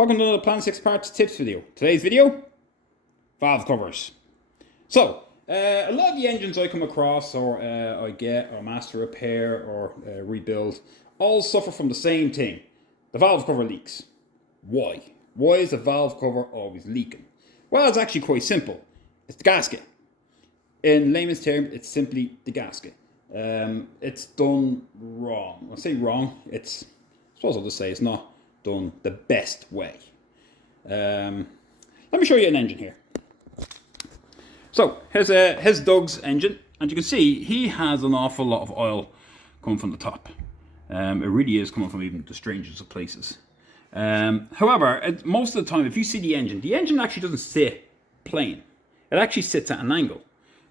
Welcome to another Plan 6 Parts Tips video. Today's video, valve covers. So, a lot of the engines I come across or I get or master repair or rebuild all suffer from the same thing. The valve cover leaks. Why? Why is the valve cover always leaking? Well, it's actually quite simple. It's the gasket. In layman's terms, it's simply the gasket. It's done wrong. When I say wrong, I suppose I'll just say it's not done the best way. Let me show you an engine here. So here's Doug's engine, and you can see he has an awful lot of oil coming from the top. It really is coming from even the strangest of places. However, most of the time, if you see the engine actually doesn't sit plain. It actually sits at an angle.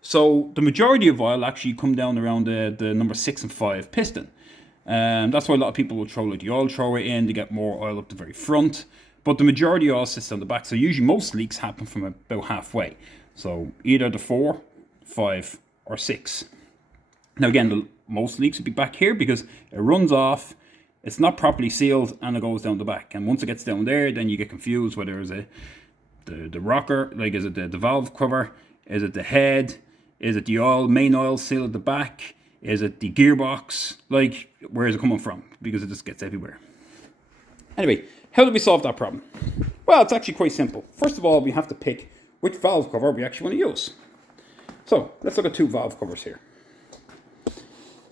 So the majority of oil actually come down around the number 6 and 5 piston. That's why a lot of people will throw like the oil thrower in to get more oil up the very front. But the majority of oil sits on the back. So usually most leaks happen from about halfway. So either the 4, 5 or 6. Now again, most leaks will be back here because it runs off, it's not properly sealed, and it goes down the back. And once it gets down there, then you get confused whether it's the rocker, like is it the valve cover, is it the head, is it the main oil seal at the back, is it the gearbox, like where is it coming from? Because it just gets everywhere. Anyway, how do we solve that problem? Well, it's actually quite simple. First of all, we have to pick which valve cover we actually want to use. So let's look at two valve covers here.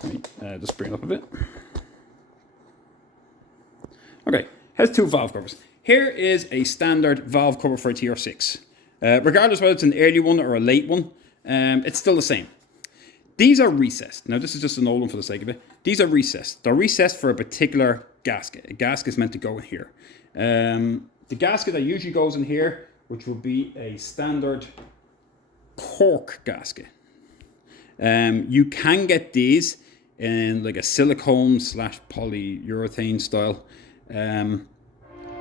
Let me just bring it up a bit. Okay, here's two valve covers. Here is a standard valve cover for a tr6. Regardless whether it's an early one or a late one, it's still the same. These are recessed. Now this is just an old one for the sake of it. These are recessed. They're recessed for a particular gasket. A gasket is meant to go in here. The gasket that usually goes in here, which would be a standard cork gasket. You can get these in like a silicone / polyurethane style.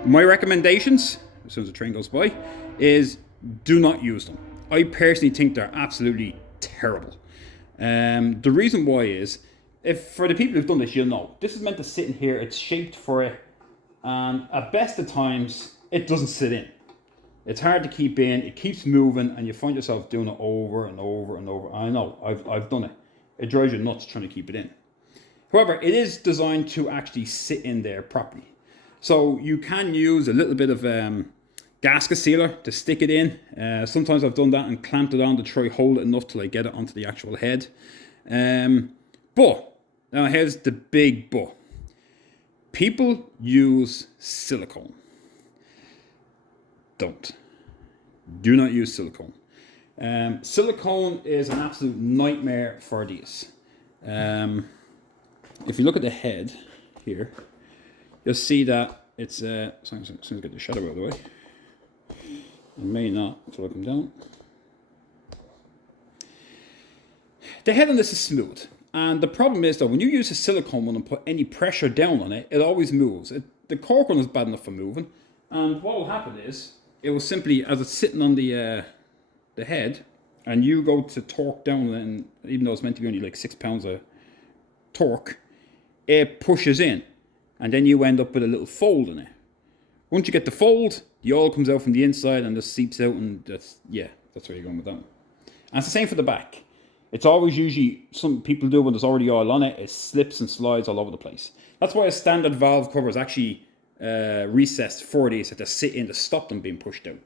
My recommendations, as soon as the train goes by, is do not use them. I personally think they're absolutely terrible. The reason why is, if for the people who've done this, you'll know. This is meant to sit in here, it's shaped for it, and at best of times, it doesn't sit in. It's hard to keep in, it keeps moving, and you find yourself doing it over and over and over. I know, I've done it. It drives you nuts trying to keep it in. However, it is designed to actually sit in there properly. So you can use a little bit of gasket sealer to stick it in. Sometimes I've done that and clamped it on to try hold it enough till I get it onto the actual head. But, now here's the big but. People use silicone. Don't. Do not use silicone. Silicone is an absolute nightmare for these. If you look at the head here, you'll see that it's as soon as I get the shadow out of the way. It may not until I come down. The head on this is smooth, and the problem is that when you use a silicone one and put any pressure down on it, it always moves. The cork one is bad enough for moving, and what will happen is it will simply, as it's sitting on the head, and you go to torque down, and even though it's meant to be only like 6 pounds of torque, it pushes in, and then you end up with a little fold in it. Once you get the fold, the oil comes out from the inside and just seeps out, and that's where you're going with that one. And it's the same for the back. It's always usually, some people do when there's already oil on it, it slips and slides all over the place. That's why a standard valve cover is actually recessed for these to sit in to stop them being pushed out.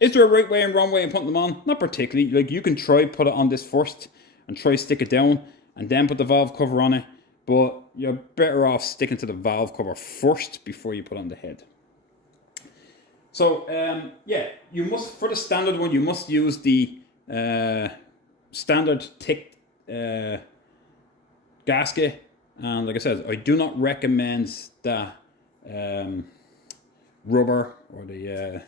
Is there a right way and wrong way in putting them on? Not particularly. Like, you can try put it on this first and try stick it down and then put the valve cover on it. But you're better off sticking to the valve cover first before you put on the head. So, you must, for the standard one, you must use the standard thick gasket. And like I said, I do not recommend that rubber or the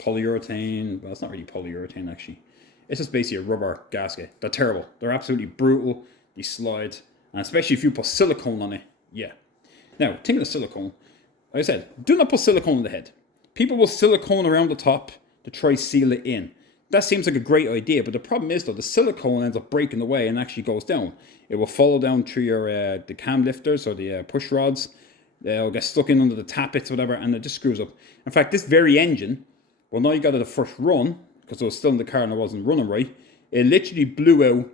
polyurethane. Well, it's not really polyurethane actually. It's just basically a rubber gasket. They're terrible. They're absolutely brutal. They slide. And especially if you put silicone on it, yeah. Now, thinking of silicone, like I said, do not put silicone on the head. People will silicone around the top to try seal it in. That seems like a great idea, but the problem is though, the silicone ends up breaking away and actually goes down. It will follow down through your the cam lifters or the push rods, it'll get stuck in under the tappets, whatever, and it just screws up. In fact, this very engine, well, now you got it the first run, because I was still in the car and I wasn't running right, it literally blew out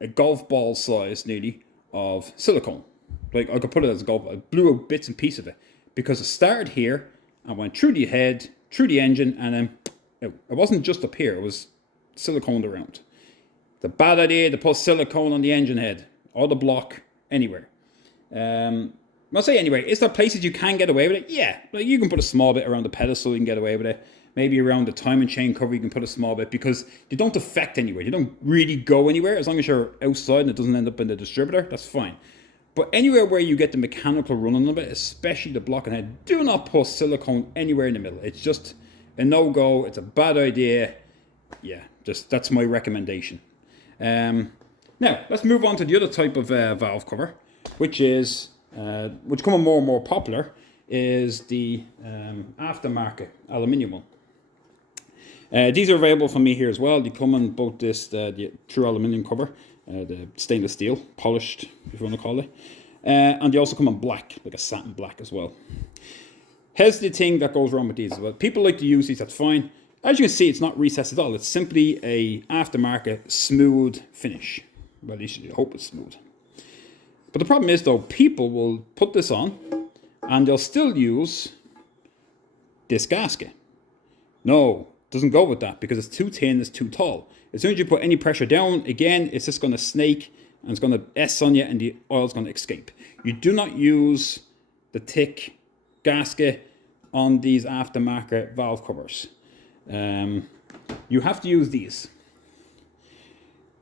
a golf ball size, nearly, of silicone. Like, I could put it as a golf ball. It blew out bits and pieces of it, because it started here, and went through the head, through the engine, and then it wasn't just up here, it was siliconed around. It's a bad idea to put silicone on the engine head, or the block, anywhere. I'll say anyway, is there places you can get away with it? Yeah, like you can put a small bit around the pedestal, you can get away with it. Maybe around the timing chain cover, you can put a small bit, because you don't affect anywhere. You don't really go anywhere. As long as you're outside and it doesn't end up in the distributor, that's fine. But anywhere where you get the mechanical running of it, especially the block and head, do not put silicone anywhere in the middle. It's just a no-go. It's a bad idea. Yeah, just that's my recommendation. Now, let's move on to the other type of valve cover, which is, which becoming more and more popular, is the aftermarket aluminium one. These are available from me here as well. They come in both the true aluminium cover, the stainless steel, polished, if you want to call it. And they also come in black, like a satin black as well. Here's the thing that goes wrong with these. Well, people like to use these, that's fine. As you can see, it's not recessed at all. It's simply a aftermarket smooth finish. Well, at least you hope it's smooth. But the problem is, though, people will put this on and they'll still use this gasket. No, it doesn't go with that, because it's too thin, it's too tall. As soon as you put any pressure down, again, it's just going to snake and it's going to S on you and the oil's going to escape. You do not use the thick gasket on these aftermarket valve covers. You have to use these.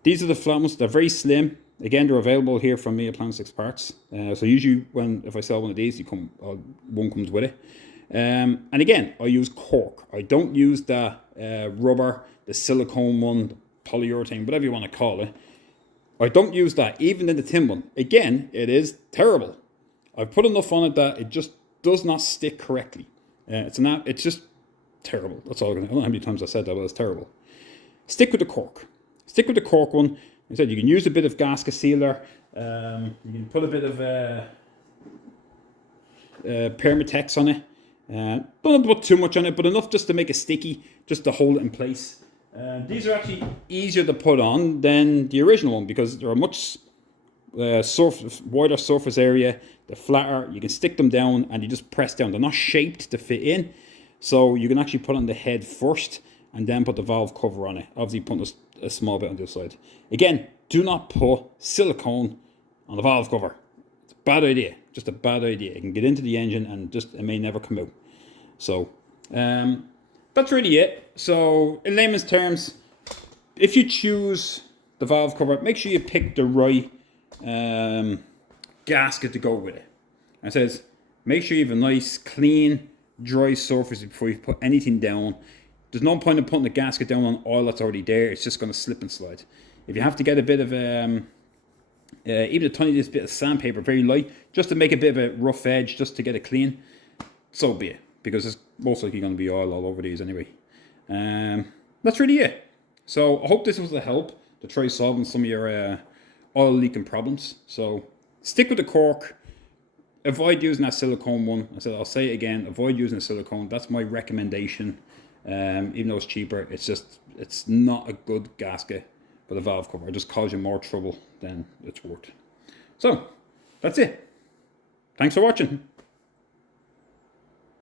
These are the flat ones. They're very slim. Again, they're available here from me at Plan 6 Parts. So usually if I sell one of these, one comes with it. And again, I use cork. I don't use the rubber, the silicone one, the polyurethane, whatever you want to call it. I don't use that, even in the tin one. Again, it is terrible. I've put enough on it that it just does not stick correctly. It's just terrible. That's all I don't know how many times I said that, but it's terrible. Stick with the cork. Stick with the cork one. Like I said, you can use a bit of gasket sealer. You can put a bit of Permatex on it. Don't put too much on it, but enough just to make it sticky, just to hold it in place. These are actually easier to put on than the original one, because they're a much wider surface area. They're flatter. You can stick them down and you just press down. They're not shaped to fit in, so you can actually put on the head first and then put the valve cover on it. Obviously, put a small bit on the other side. Again, do not put silicone on the valve cover. It's a bad idea. Just a bad idea. It can get into the engine and it may never come out. So that's really it. So in layman's terms, if you choose the valve cover, make sure you pick the right gasket to go with it. And it says, make sure you have a nice, clean, dry surface before you put anything down. There's no point in putting the gasket down on oil that's already there. It's just going to slip and slide. If you have to get a bit of even a tiniest bit of sandpaper, very light, just to make a bit of a rough edge, just to get it clean, so be it, because it's most likely going to be oil all over these anyway. That's really it. So I hope this was a help to try solving some of your oil leaking problems. So stick with the cork. Avoid using that silicone one. I'll say it again, avoid using a silicone. That's my recommendation. Even though it's cheaper, it's not a good gasket for the valve cover. It just causes you more trouble than it's worth. So that's it. Thanks for watching.